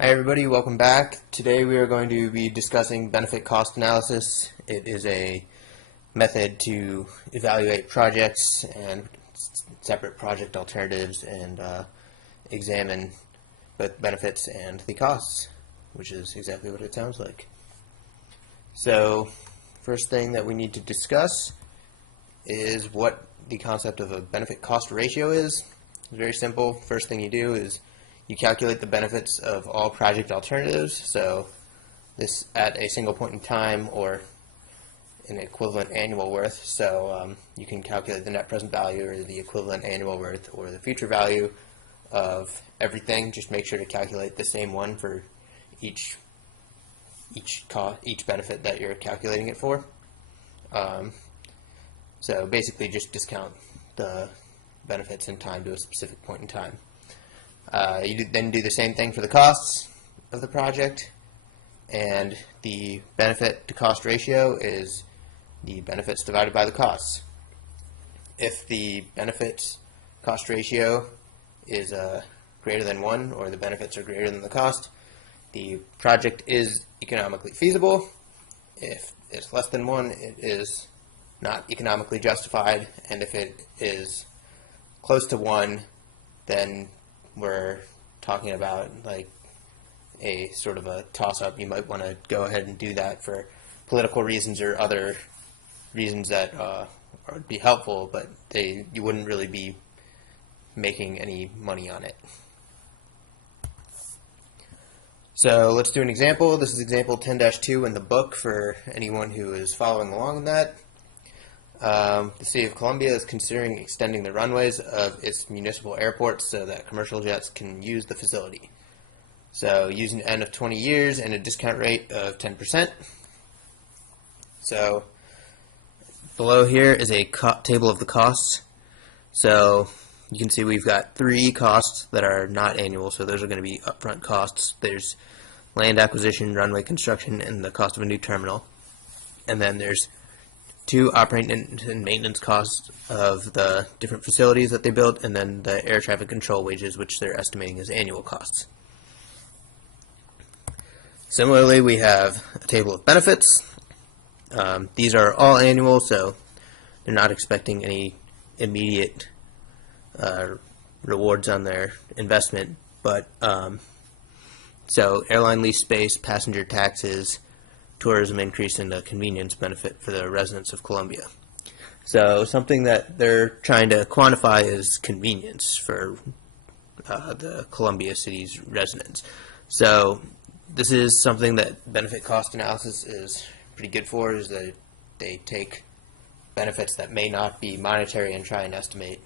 Hi everybody, welcome back. Today we are going to be discussing benefit cost analysis. It is a method to evaluate projects and separate project alternatives and examine both benefits and the costs, which is exactly what it sounds like. So, first thing that we need to discuss is what the concept of a benefit cost ratio is. It's very simple. First thing you do is you calculate the benefits of all project alternatives, so this at a single point in time or an equivalent annual worth. So you can calculate the net present value or the equivalent annual worth or the future value of everything. Just make sure to calculate the same one for each benefit that you're calculating it for. So basically just discount the benefits in time to a specific point in time. You then do the same thing for the costs of the project, and the benefit to cost ratio is the benefits divided by the costs. If the benefits cost ratio is greater than 1, or the benefits are greater than the cost, the project is economically feasible. If it's less than 1, it is not economically justified, and if it is close to 1, then we're talking about like a sort of a toss-up. You might want to go ahead and do that for political reasons or other reasons that would be helpful, but you wouldn't really be making any money on it. So let's do an example. This is example 10-2 in the book for anyone who is following along on that. The City of Columbia is considering extending the runways of its municipal airports so that commercial jets can use the facility. So using an N of 20 years and a discount rate of 10%. So below here is a table of the costs. So you can see we've got 3 costs that are not annual, so those are going to be upfront costs. There's land acquisition, runway construction, and the cost of a new terminal. And then there's 2 operating and maintenance costs of the different facilities that they built, and then the air traffic control wages, which they're estimating as annual costs. Similarly, we have a table of benefits. These are all annual, so they're not expecting any immediate rewards on their investment. But so airline lease space, passenger taxes, tourism increase, and the convenience benefit for the residents of Columbia. So something that they're trying to quantify is convenience for the Columbia City's residents. So this is something that benefit cost analysis is pretty good for, is that they take benefits that may not be monetary and try and estimate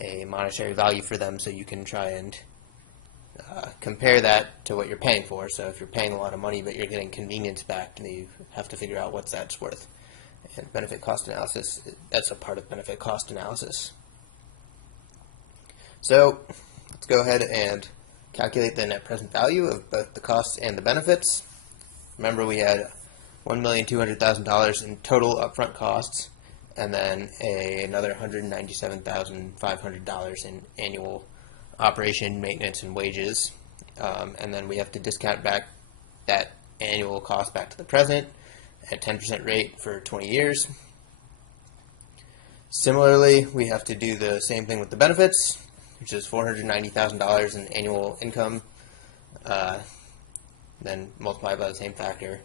a monetary value for them, so you can try and compare that to what you're paying for. So if you're paying a lot of money but you're getting convenience back, then you have to figure out what that's worth. And benefit cost analysis, that's a part of benefit cost analysis. So let's go ahead and calculate the net present value of both the costs and the benefits. Remember, we had $1,200,000 in total upfront costs, and then another $197,500 in annual operation, maintenance, and wages, and then we have to discount back that annual cost back to the present at 10% rate for 20 years. Similarly, we have to do the same thing with the benefits, which is $490,000 in annual income, then multiply by the same factor.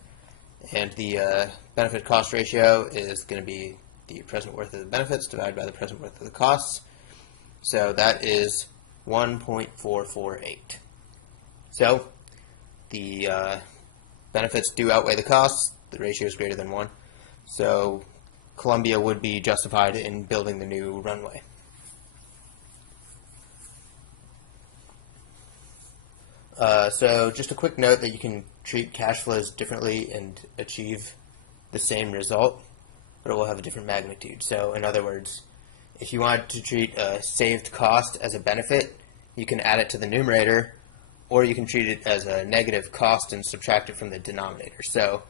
And the benefit cost ratio is going to be the present worth of the benefits divided by the present worth of the costs. So that is 1.448. So the benefits do outweigh the costs. The ratio is greater than 1. So Columbia would be justified in building the new runway. So just a quick note that you can treat cash flows differently and achieve the same result, but it will have a different magnitude. So in other words, if you want to treat a saved cost as a benefit, you can add it to the numerator, or you can treat it as a negative cost and subtract it from the denominator. So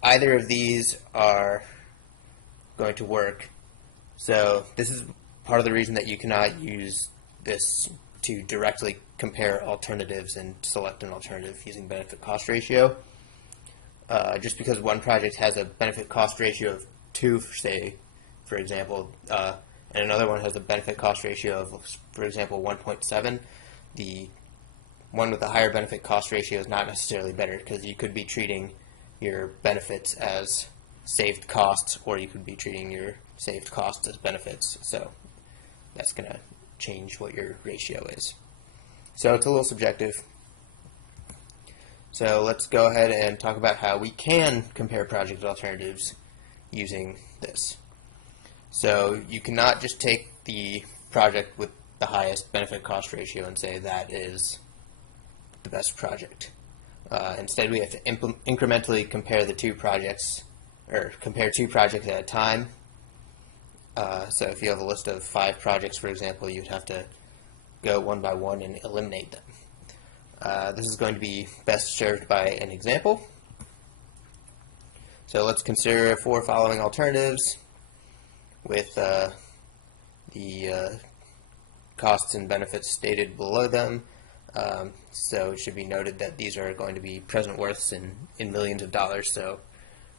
either of these are going to work. So this is part of the reason that you cannot use this to directly compare alternatives and select an alternative using benefit-cost ratio. Just because one project has a benefit-cost ratio of 2, say, for example, and another one has a benefit-cost ratio of, for example, 1.7, the one with the higher benefit-cost ratio is not necessarily better, because you could be treating your benefits as saved costs, or you could be treating your saved costs as benefits. So that's going to change what your ratio is. So it's a little subjective. So let's go ahead and talk about how we can compare project alternatives using this. So you cannot just take the project with the highest benefit-cost ratio and say that is the best project. Instead, we have to incrementally compare the two projects, or compare two projects at a time. So if you have a list of 5 projects, for example, you'd have to go one by one and eliminate them. This is going to be best served by an example. So let's consider 4 following alternatives with the costs and benefits stated below them. So it should be noted that these are going to be present worths in millions of dollars. So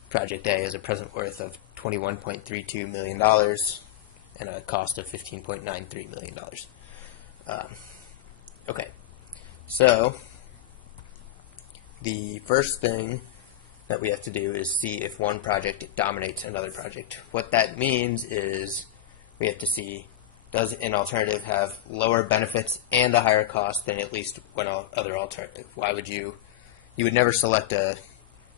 Project A is a present worth of $21.32 million and a cost of $15.93 million. Okay, so the first thing that we have to do is see if one project dominates another project. What that means is we have to see, does an alternative have lower benefits and a higher cost than at least one other alternative? Why would you would never select a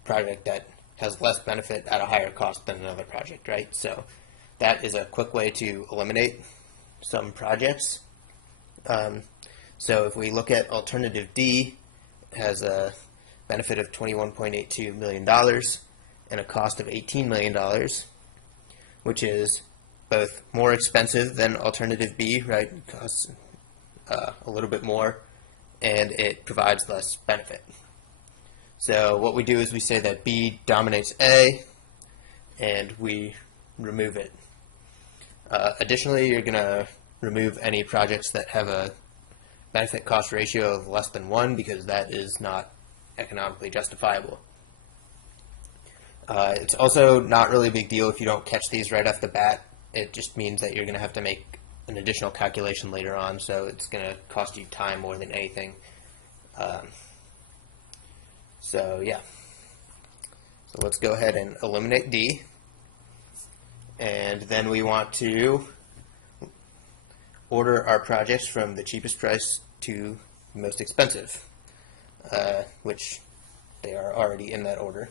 project that has less benefit at a higher cost than another project, right? So that is a quick way to eliminate some projects. So if we look at alternative D, it has a benefit of $21.82 million and a cost of $18 million, which is both more expensive than alternative B, right? It costs a little bit more, and it provides less benefit. So what we do is we say that B dominates A, and we remove it. Additionally, you're going to remove any projects that have a benefit-cost ratio of less than 1, because that is not economically justifiable. It's also not really a big deal if you don't catch these right off the bat. It just means that you're going to have to make an additional calculation later on, so it's going to cost you time more than anything. So yeah, so let's go ahead and eliminate D, and then we want to order our projects from the cheapest price to the most expensive, which they are already in that order.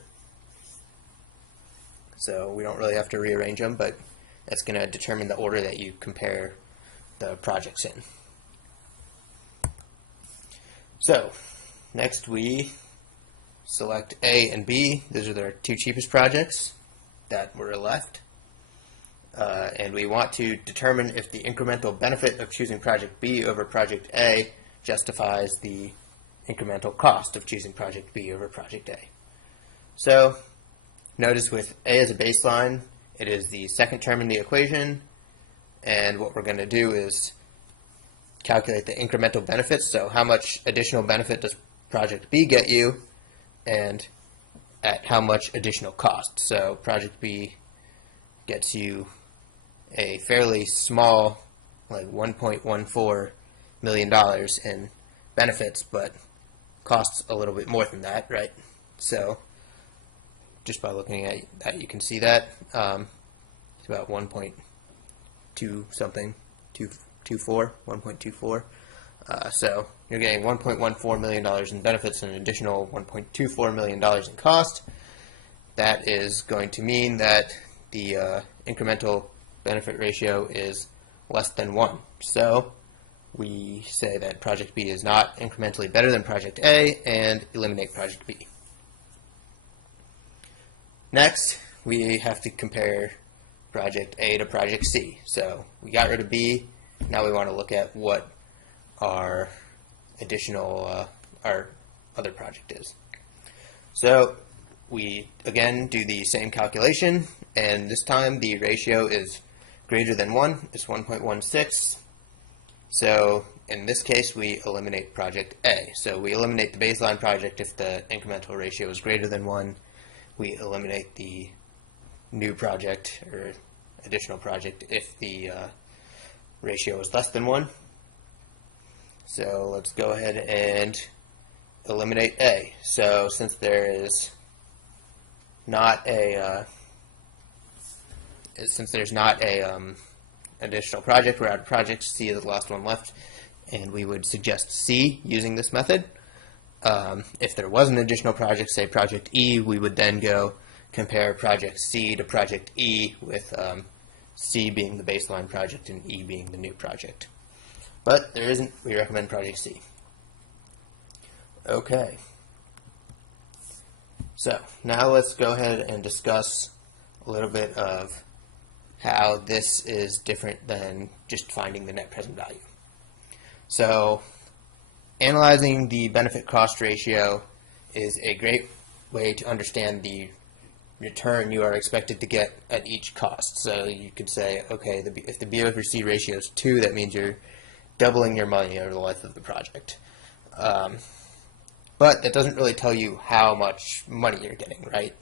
So we don't really have to rearrange them, but that's going to determine the order that you compare the projects in. So next we select A and B. Those are their 2 cheapest projects that were left. And we want to determine if the incremental benefit of choosing project B over project A justifies the incremental cost of choosing project B over project A. So notice with A as a baseline, it is the second term in the equation, and what we're going to do is calculate the incremental benefits. So how much additional benefit does project B get you, and at how much additional cost. So project B gets you a fairly small, like $1.14 million in benefits, but costs a little bit more than that, right? So just by looking at that, you can see that it's about 1.2 something, 1.24. So you're getting $1.14 million in benefits and an additional $1.24 million in cost. That is going to mean that the incremental benefit ratio is less than 1. So we say that project B is not incrementally better than project A and eliminate project B. Next, we have to compare project A to project C. So we got rid of B. Now we want to look at what our additional, our other project is. So we again do the same calculation, and this time the ratio is greater than 1. It's 1.16. So in this case, we eliminate project A. So we eliminate the baseline project if the incremental ratio is greater than 1. We eliminate the new project or additional project if the ratio is less than 1. So let's go ahead and eliminate A. So since there is not a additional project, we're out of projects. C is the last one left, and we would suggest C using this method. If there was an additional project, say project E, we would then go compare project C to project E, with C being the baseline project and E being the new project. But there isn't. We recommend project C. Okay. So now let's go ahead and discuss a little bit of how this is different than just finding the net present value. So analyzing the benefit-cost ratio is a great way to understand the return you are expected to get at each cost. So you could say, okay, if the B over C ratio is 2, that means you're doubling your money over the life of the project. But that doesn't really tell you how much money you're getting, right?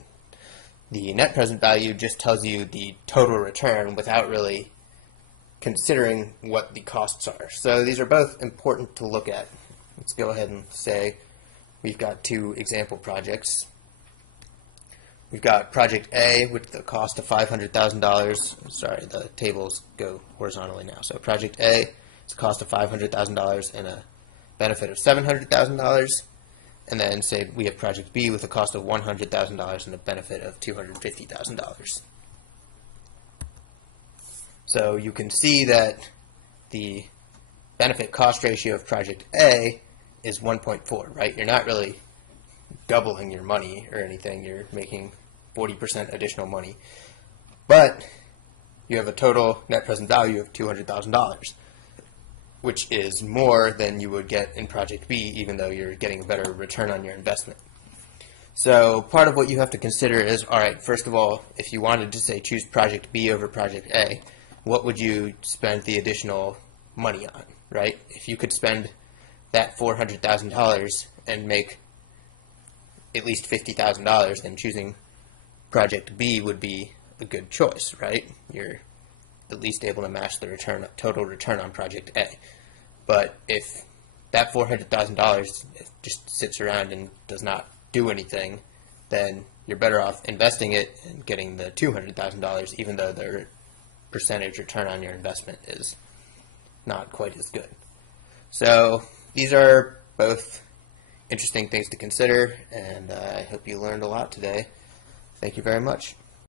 The net present value just tells you the total return without really considering what the costs are. So these are both important to look at. Let's go ahead and say we've got 2 example projects. We've got project A with the cost of $500,000. Sorry, the tables go horizontally now. So project A is a cost of $500,000 and a benefit of $700,000. And then say we have project B with a cost of $100,000 and a benefit of $250,000. So you can see that the benefit-cost ratio of project A is 1.4, right? You're not really doubling your money or anything. You're making 40% additional money. But you have a total net present value of $200,000, which is more than you would get in project B, even though you're getting a better return on your investment. So part of what you have to consider is, all right, first of all, if you wanted to, say, choose project B over project A, what would you spend the additional money on, right? If you could spend that $400,000 and make at least $50,000, then choosing project B would be a good choice, right? You're at least able to match the total return on project A. But if that $400,000 just sits around and does not do anything, then you're better off investing it and getting the $200,000, even though the percentage return on your investment is not quite as good. So these are both interesting things to consider, and I hope you learned a lot today. Thank you very much.